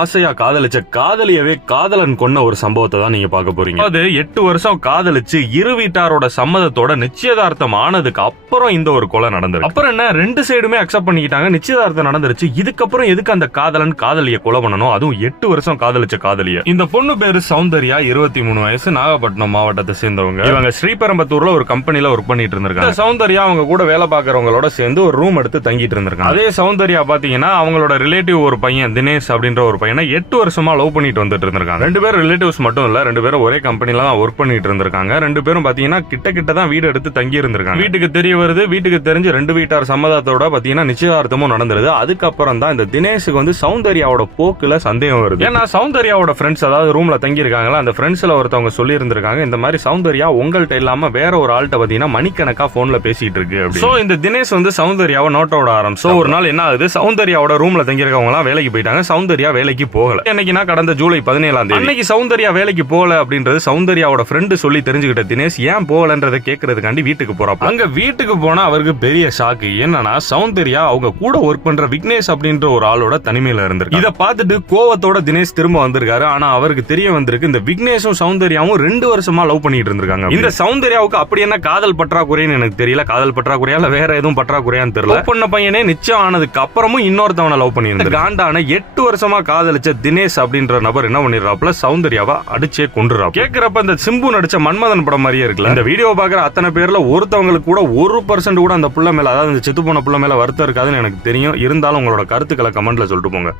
ஆசையா காதலிச்ச காதலியவே காதலன் கொன்ன ஒரு சம்பவத்தை தான் நீங்க பார்க்க போறீங்க. அது 8 வருஷம் காதலிச்சு இரு வீட்டாரோட சம்மதத்தோட நிச்சயதார்த்தம் ஆனதுக்கு அப்புறம் இந்த ஒரு கொலை நடந்தது. அப்புறம் என்ன, 2 சைடுமே அக்செப்ட் பண்ணிக்கிட்டாங்க, நிச்சயதார்த்தம் நடந்துருச்சு. இதுக்கப்புறம் எதுக்கு அந்த காதலன் காதலிய கொலை பண்ணணும், அதுவும் 8 வருஷம் காதலிச்ச காதலிய? இந்த பொண்ணு பேரு சௌந்தர்யா, 23 வயசு, நாகப்பட்டினம் மாவட்டத்தை சேர்ந்தவங்க. இவங்க ஸ்ரீபெரும்பத்தூர்ல ஒரு கம்பெனில ஒர்க் பண்ணிட்டு இருந்திருக்காங்க. சௌந்தர்யா அவங்க கூட வேலை பார்க்கறவங்களோட சேர்ந்து ஒரு ரூம் எடுத்து தங்கிட்டு இருந்திருக்காங்க. அதே சௌந்தர்யா பாத்தீங்கன்னா அவங்களோட ரிலேட்டிவ் ஒரு பையன் தினேஷ் அப்படின்ற ஒரு பையனை 8 வருஷமா லவ் பண்ணிட்டு வந்துட்டு இருந்திருக்காங்க. 2 பேரும் ரிலேட்டிவ்ஸ் மட்டும் இல்ல, 2 பேரும் ஒரே கம்பெனில தான் ஒர்க் பண்ணிட்டு இருந்திருக்காங்க. 2 பேரும் பாத்தீங்கன்னா கிட்ட தான் வீடு எடுத்து தங்கி இருந்திருக்காங்க. வீட்டுக்கு தெரிய வருது, வீட்டுக்கு தெரிஞ்சு 2 வீட்டார் சம்மதத்தோட பாத்தீங்கன்னா நிச்சயதார்த்தமும் நடந்துருது. அதுக்கப்புறம் தான் இந்த தினேஷுக்கு வந்து சௌந்தர்யாவோட போக்குல சந்தேகம் வருது. ஏன்னா சௌந்தர்யாவோட ஃப்ரெண்ட்ஸ், அதாவது ரூம்ல தங்கி இருக்காங்களா, அந்த ஃப்ரெண்ட்ஸ்ல ஒருத்தவங்க சொல்லி இருந்திருக்காங்க, இந்த மாதிரி சௌந்தர்யா உங்கள்ட்ட இல்லாம வேற ஒரு ஆள்கிட்ட பாத்தீங்கன்னா மணிக்கணக்கா போன்ல பேசிட்டு இருக்கு. சோ இந்த தினேஷ் வந்து சௌந்தர்யாவை நோட்டோட ஆரம்பிச்சு ஒரு நாள் என்ன ஆகுது, சௌந்தர்யாவோட ரூம்ல தங்கி இருக்கவங்க எல்லாம் வேலைக்கு போயிட்டாங்க. சௌந்தர்யா வேலைக்கு போகல. என்னைக்குனா கடந்த ஜூலை 17ஆம் தேதி அன்னைக்கு சௌந்தர்யா வேலைக்கு போகல அப்படின்றது சௌந்தர்யாவோட ஃப்ரெண்ட் சொல்லி தெரிஞ்சுக்கிட்ட தினேஷ் ஏன் போகலன்றதை கேட்கறதுக்காண்டி வீட்டுக்கு போறாங்க. அங்க வீட்டுக்கு போனா அவருக்கு பெரிய ஷாக்கு. என்னன்னா சௌந்தர்யா அவங்க கூட ஒர்க் பண்ற விக்னேஷ் அப்படின்ற ஒரு ஆளோட தனிமையில இருந்திருக்கு. இதை பார்த்துட்டு கோவத்தோட தினேஷ் திரும்ப வந்திருக்காரு. ஆனா அவருக்கு தெரிய வந்திருக்கு இந்த விக்னேஷும் சௌந்தர்யாவும் 2 வருஷமா லவ் பண்ணிட்டு இருந்திருக்காங்க. இந்த சௌந்தர்யாவுக்கு அப்படி என்ன காதல் பற்றாக்குறைன்னு எனக்கு தெரியல. காதல் பற்றாக்குறையா இல்ல வேற எதுவும் பற்றாக்குறையான்னு தெரியல. லவ் பண்ண பையனே நிச்சயம் ஆனதுக்கு அப்புறமும் இன்னொருத்தவனை லவ் பண்ணியிருந்தாரு. காண்டான 8 வருஷமா காதலிச்ச தினேஷ் அப்படின்ற நபர் என்ன பண்ணிடுறாப்ல, சௌந்தர்யாவை அடிச்சே கொன்றுறாப்ல. கேக்குறப்ப இந்த சிம்பு நடிச்ச மன்மதன் படம் மாதிரியே இருக்குல்ல. இந்த வீடியோ பாக்குற அத்தனை பேர்ல ஒருத்தவங்களுக்கு கூட 1% கூட அந்த புள்ள மேல, அதாவது இந்த செத்து போன புள்ள மேல வருத்தம் இருக்காதுன்னு எனக்கு தெரியும். இருந்தாலும் உங்களோட கருத்துக்களை கமெண்ட்ல சொல்லிட்டு போங்க.